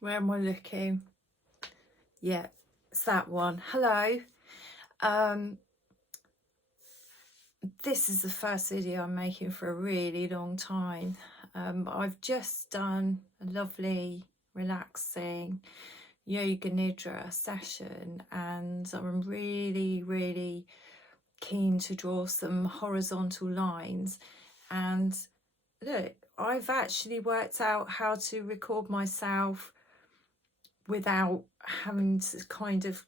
Where am I looking? Yeah, it's that one. Hello. This is the first video I'm making for a really long time. I've just done a lovely, relaxing yoga nidra session, and I'm really keen to draw some horizontal lines. And look, I've actually worked out how to record myself without having to kind of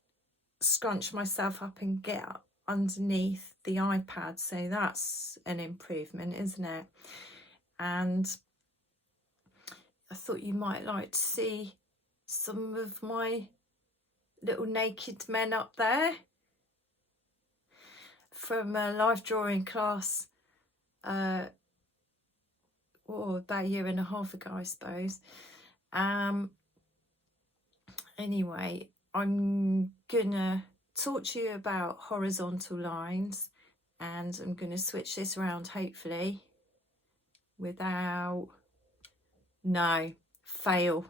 scrunch myself up and get underneath the iPad. So that's an improvement, isn't it? And I thought you might like to see some of my little naked men up there from a live drawing class about a year and a half ago, I suppose. Anyway, I'm gonna talk to you about horizontal lines, and I'm gonna switch this around, hopefully without fail.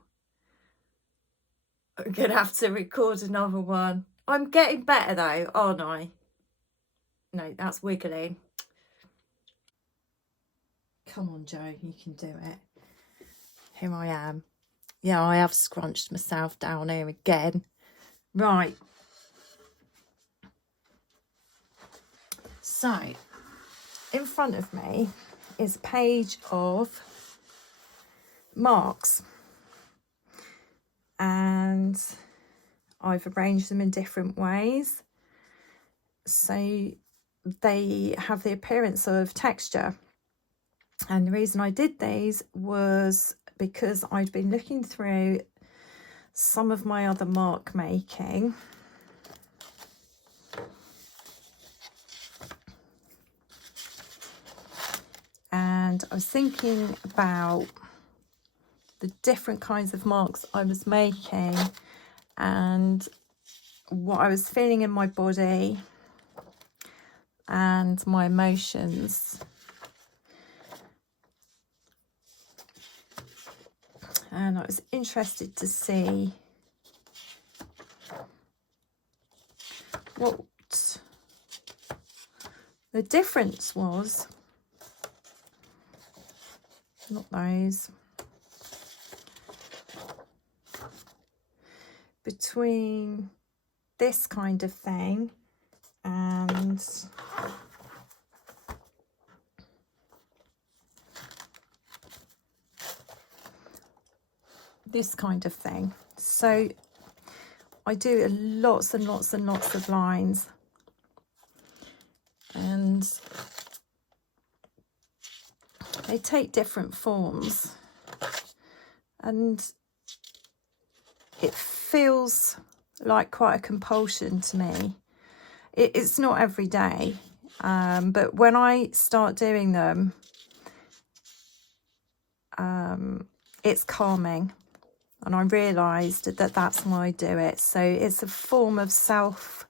I'm gonna have to record another one. I'm getting better though, aren't I? No, that's wiggling. Come on, Joe, you can do it. Here I am. Yeah, I have scrunched myself down here again. Right. So, in front of me is a page of marks, and I've arranged them in different ways so they have the appearance of texture. And the reason I did these was because I'd been looking through some of my other mark making, and I was thinking about the different kinds of marks I was making and what I was feeling in my body and my emotions. And I was interested to see what the difference was. Not those. Between this kind of thing and this kind of thing. So I do lots and lots of lines, and they take different forms, and it feels like quite a compulsion to me. It's not every day, but when I start doing them, it's calming, and I realised that that's why I do it. So it's a form of self-soothing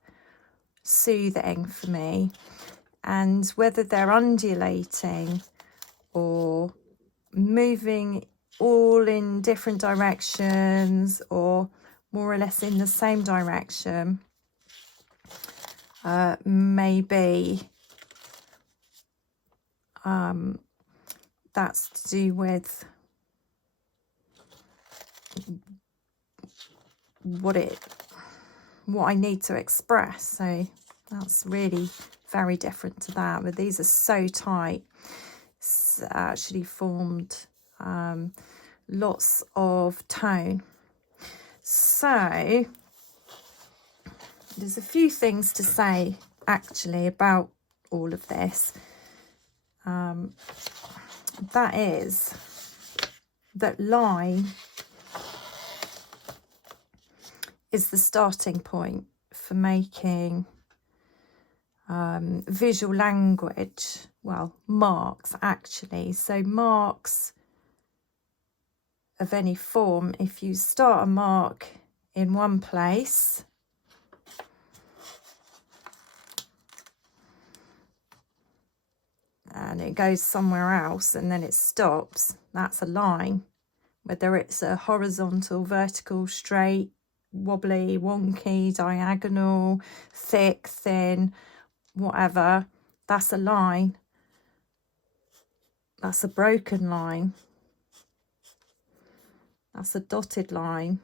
for me, and whether they're undulating or moving all in different directions or more or less in the same direction, maybe that's to do with what I need to express. So that's really very different to that. But these are so tight. It's actually formed lots of tone. So there's a few things to say actually about all of this. That is that line is the starting point for making visual language, well, marks actually. So marks of any form, if you start a mark in one place and it goes somewhere else and then it stops, that's a line. whether it's a horizontal, vertical, straight, wobbly, wonky, diagonal, thick, thin, whatever. That's a line. That's a broken line. That's a dotted line.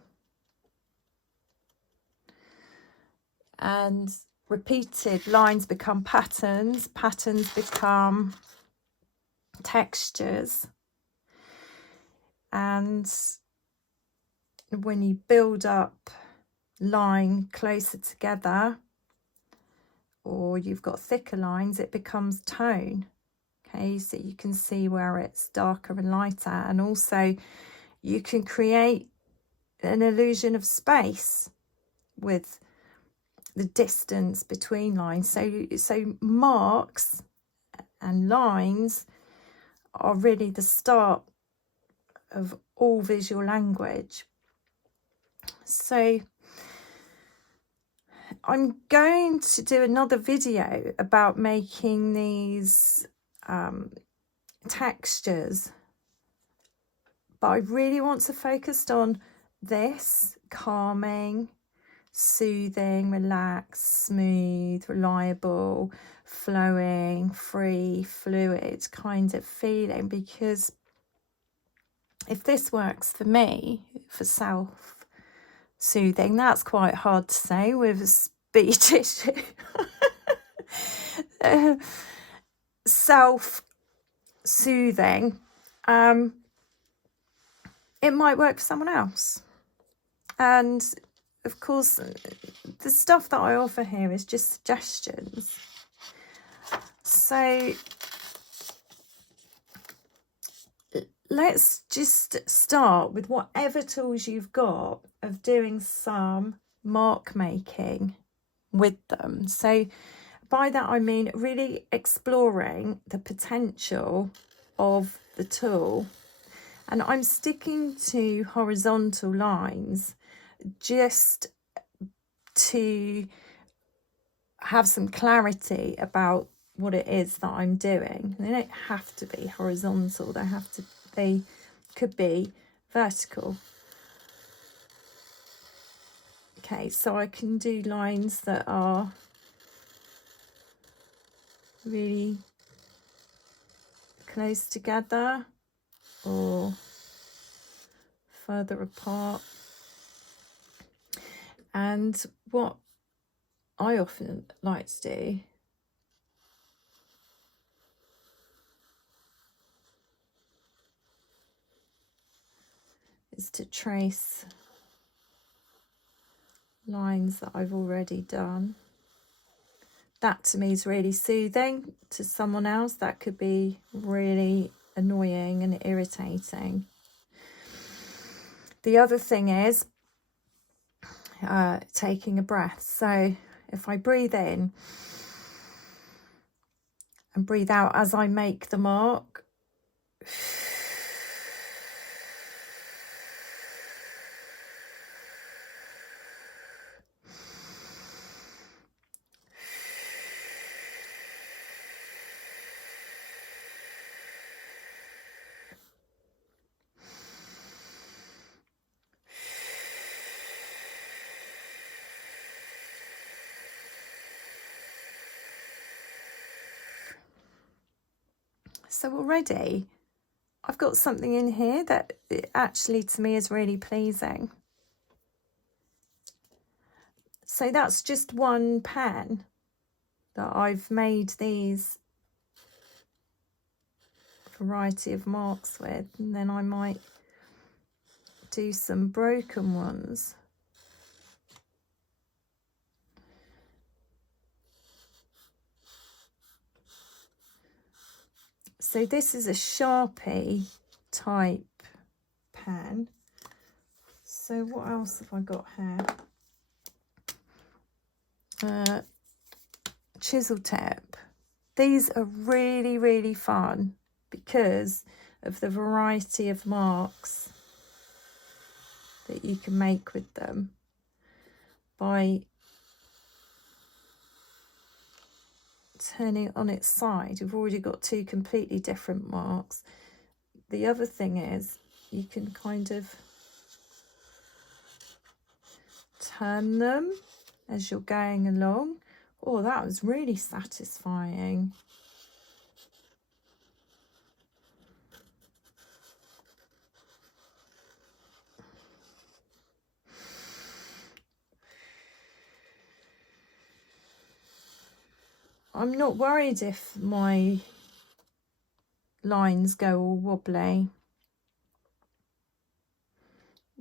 And repeated lines become patterns. Patterns become textures. And when you build up line closer together, or you've got thicker lines, it becomes tone. Okay, so you can see where it's darker and lighter, and also you can create an illusion of space with the distance between lines. So marks and lines are really the start of all visual language. So I'm going to do another video about making these textures, but I really want to focus on this: calming, soothing, relaxed, smooth, reliable, flowing, free, fluid kind of feeling. Because if this works for me, for self-soothing, that's quite hard to say with a speech issue. Self-soothing, it might work for someone else. And of course, the stuff that I offer here is just suggestions. So let's just start with whatever tools you've got of doing some mark making with them. So by that I mean really exploring the potential of the tool. And I'm sticking to horizontal lines just to have some clarity about what it is that I'm doing. They don't have to be horizontal, they could be vertical. Okay, so I can do lines that are really close together or further apart. And what I often like to do is to trace lines that I've already done. That to me is really soothing. To someone else, that could be really annoying and irritating. The other thing is taking a breath. So if I breathe in and breathe out as I make the mark, so already I've got something in here that actually to me is really pleasing. So that's just one pen that I've made these variety of marks with, and then I might do some broken ones. So this is a Sharpie type pen. So what else have I got here? Chisel tip. These are really, really fun because of the variety of marks that you can make with them by turning it on its side. You've already got two completely different marks. The other thing is you can kind of turn them as you're going along. Oh, that was really satisfying. I'm not worried if my lines go all wobbly.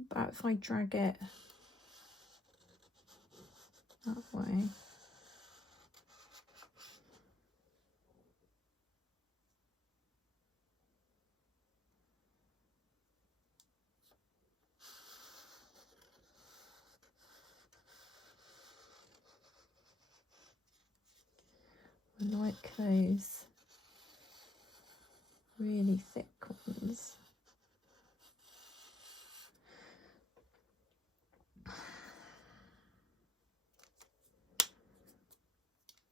But if I drag it that way. I like those really thick ones.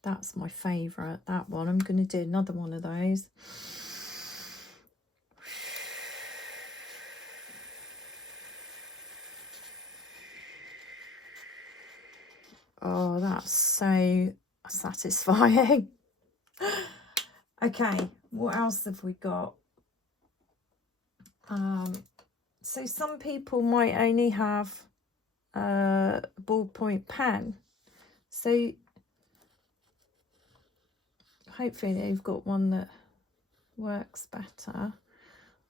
That's my favourite, that one. I'm going to do another one of those. Oh, that's so satisfying. Okay, what else have we got? So some people might only have a ballpoint pen. So hopefully they've got one that works better.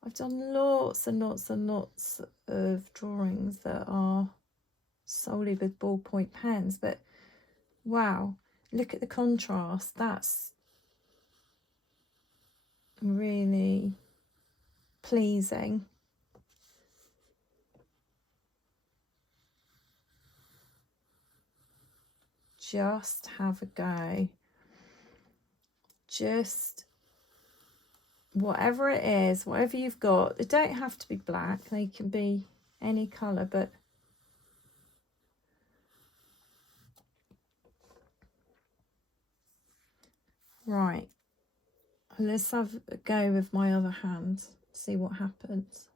I've done lots and lots and lots of drawings that are solely with ballpoint pens, but wow, look at the contrast. That's really pleasing. Just have a go. Just whatever it is, whatever you've got. They don't have to be black, they can be any colour, but right, let's have a go with my other hand, see what happens.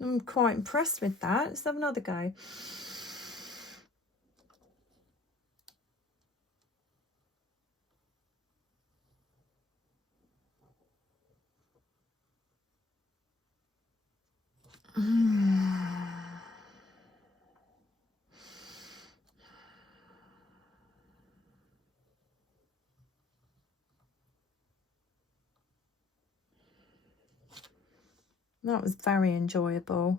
I'm quite impressed with that. Let's have another go. That was very enjoyable.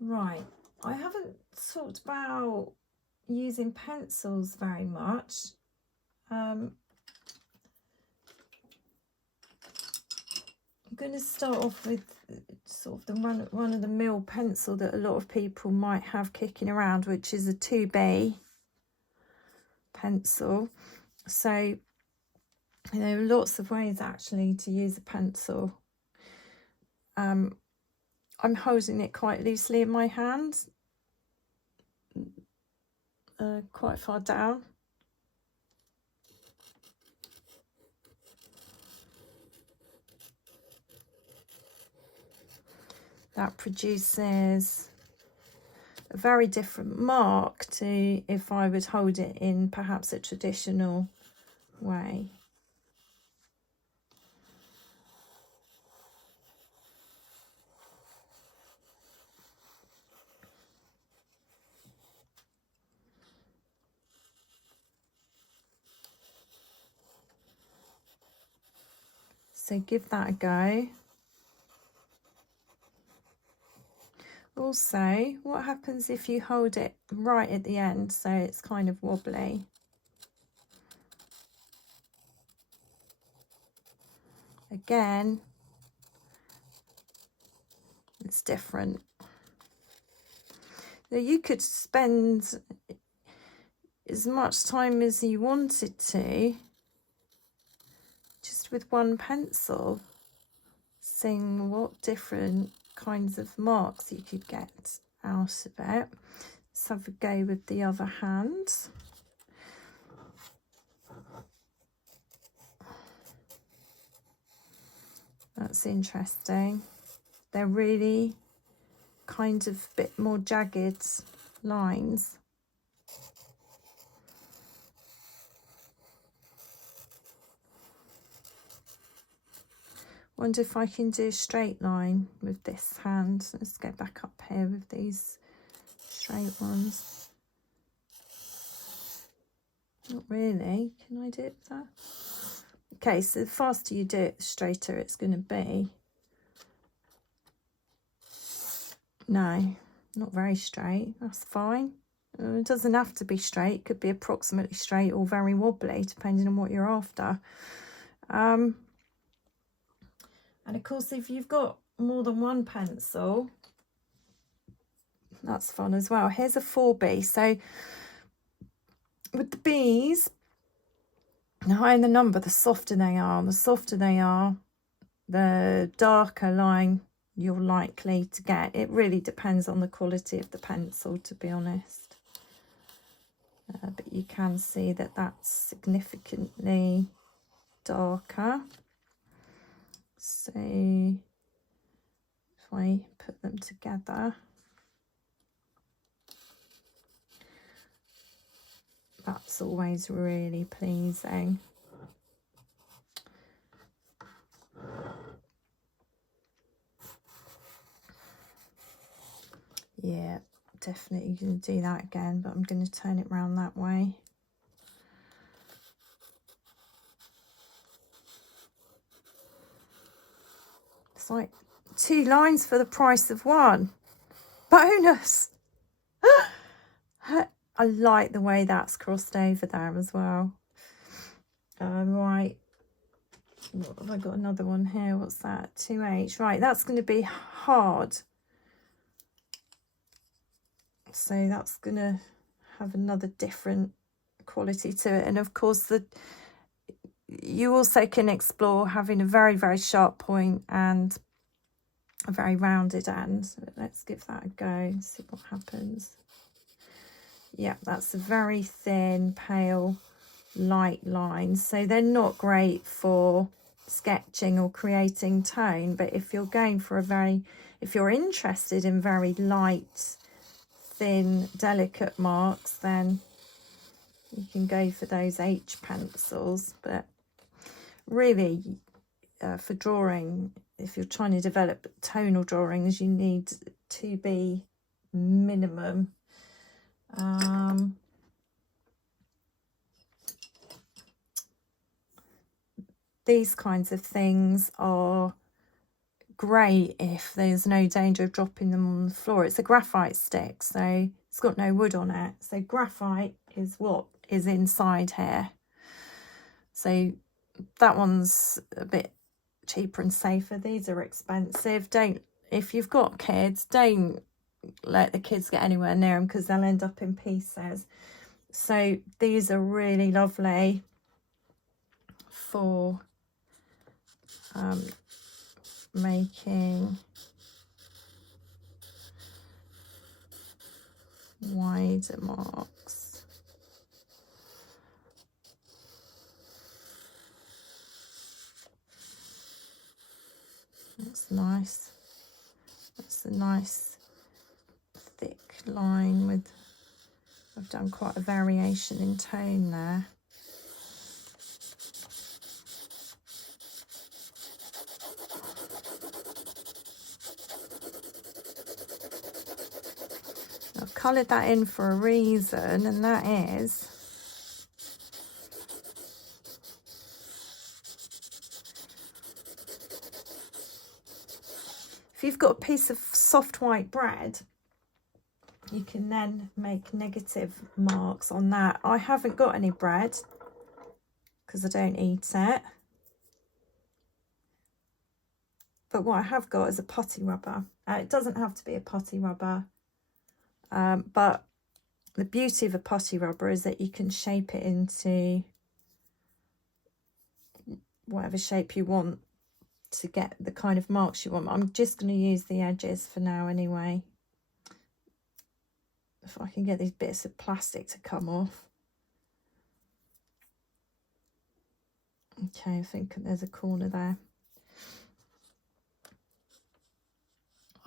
Right, I haven't talked about using pencils very much. I'm going to start off with sort of the run-of-the-mill pencil that a lot of people might have kicking around, which is a 2B pencil. So there are lots of ways actually to use a pencil. I'm holding it quite loosely in my hand, quite far down. That produces a very different mark to if I would hold it in perhaps a traditional way. So give that a go. Also, what happens if you hold it right at the end so it's kind of wobbly? Again, it's different. Now you could spend as much time as you wanted to just with one pencil, seeing what different kinds of marks you could get out of it. Let's have a go with the other hand. That's interesting. They're really kind of a bit more jagged lines. Wonder if I can do a straight line with this hand. Let's go back up here with these straight ones. Not really. Can I do it with that? Okay, so the faster you do it, the straighter it's going to be. No, not very straight. That's fine. It doesn't have to be straight. It could be approximately straight or very wobbly, depending on what you're after. And of course, if you've got more than one pencil, that's fun as well. Here's a 4B. So with the Bs, the higher the number, the softer they are. And the softer they are, the darker line you're likely to get. It really depends on the quality of the pencil, to be honest. But you can see that that's significantly darker. So if I put them together, that's always really pleasing. Yeah, definitely going to do that again, but I'm going to turn it round that way. It's like 2 lines for the price of 1. Bonus! I like the way that's crossed over there as well. Right, what have I got? Another one here. What's that? 2H. Right, that's going to be hard. So that's going to have another different quality to it. And of course, you also can explore having a very, very sharp point and a very rounded end. So let's give that a go and see what happens. Yeah, that's a very thin, pale, light line. So they're not great for sketching or creating tone. But if you're going for if you're interested in very light, thin, delicate marks, then you can go for those H pencils. But really, for drawing, if you're trying to develop tonal drawings, you need 2B minimum. These kinds of things are great if there's no danger of dropping them on the floor. It's a graphite stick, so it's got no wood on it. So graphite is what is inside here. So that one's a bit cheaper and safer. These are expensive. If you've got kids, don't let the kids get anywhere near them because they'll end up in pieces. So these are really lovely for making wider marks. That's nice. That's a nice thick line with, I've done quite a variation in tone there. I've coloured that in for a reason, and that is if you've got a piece of soft white bread, you can then make negative marks on that. I haven't got any bread because I don't eat it. But what I have got is a putty rubber. It doesn't have to be a putty rubber. But the beauty of a putty rubber is that you can shape it into whatever shape you want to get the kind of marks you want. I'm just going to use the edges for now anyway. If I can get these bits of plastic to come off. Okay, I think there's a corner there.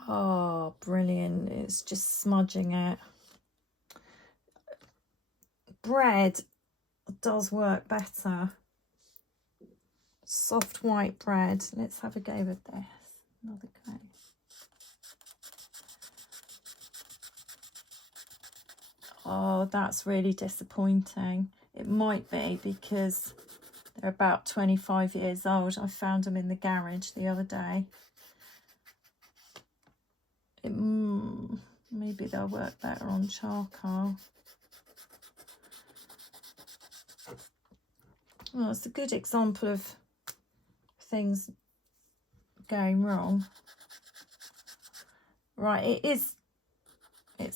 Oh, brilliant. It's just smudging it. Bread does work better. Soft white bread. Let's have a go with this. Another go. Oh, that's really disappointing. It might be because they're about 25 years old. I found them in the garage the other day. Maybe they'll work better on charcoal. Well, it's a good example of things going wrong. Right, it's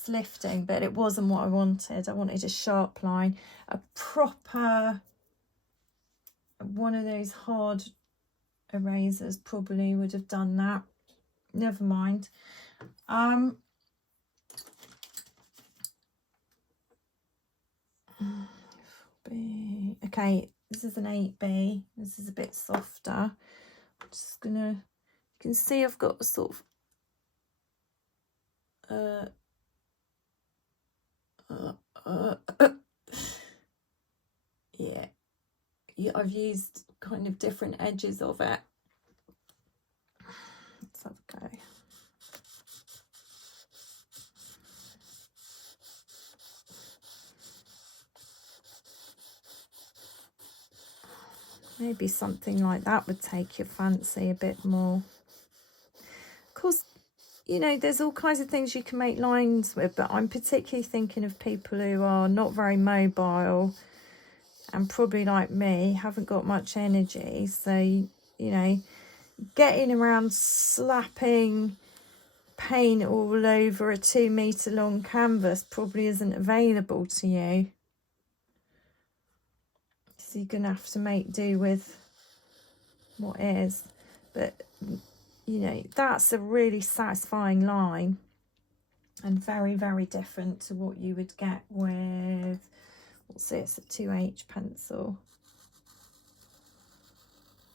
lifting, but it wasn't what I wanted. I wanted a sharp line, a proper, one of those hard erasers probably would have done that. Never mind. Okay, this is an 8B. This is a bit softer. I'm just gonna, you can see I've got a sort of yeah, I've used kind of different edges of it. Let's have a go. Maybe something like that would take your fancy a bit more. Of course, you know, there's all kinds of things you can make lines with, but I'm particularly thinking of people who are not very mobile and probably like me, haven't got much energy. So, you know, getting around slapping paint all over a 2 metre long canvas probably isn't available to you. So you're going to have to make do with what is. But, you know, that's a really satisfying line and very, very different to what you would get with, what's this, a 2H pencil.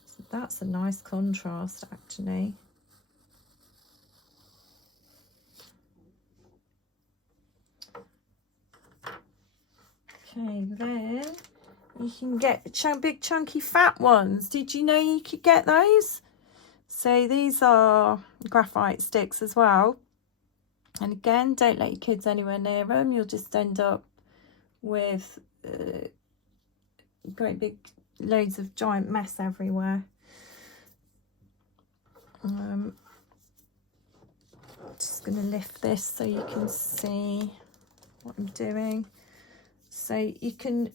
So that's a nice contrast, actually. Okay, then you can get big chunky fat ones. Did you know you could get those? So these are graphite sticks as well. And again, don't let your kids anywhere near them. You'll just end up with great big loads of giant mess everywhere. I'm just going to lift this so you can see what I'm doing. So you can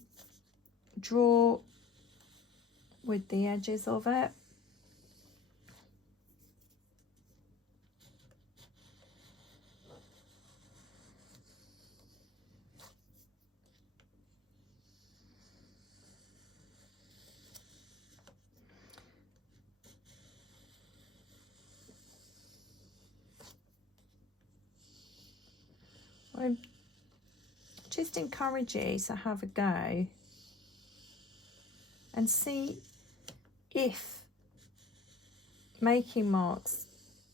draw with the edges of it. I just encourage you to have a go and see if making marks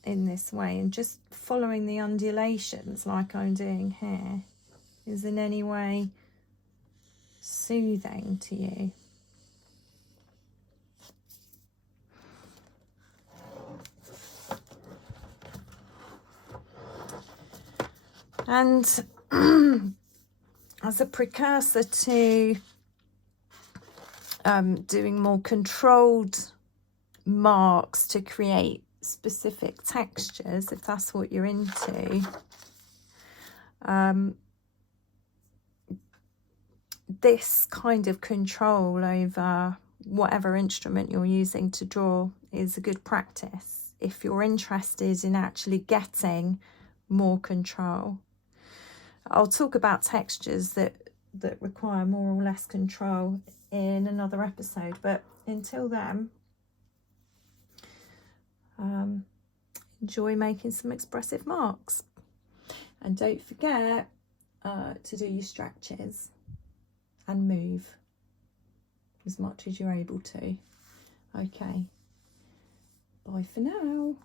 in this way and just following the undulations like I'm doing here is in any way soothing to you. And as a precursor to doing more controlled marks to create specific textures, if that's what you're into, this kind of control over whatever instrument you're using to draw is a good practice if you're interested in actually getting more control. I'll talk about textures that require more or less control in another episode, but until then, enjoy making some expressive marks. And don't forget to do your stretches and move as much as you're able to. Okay, bye for now.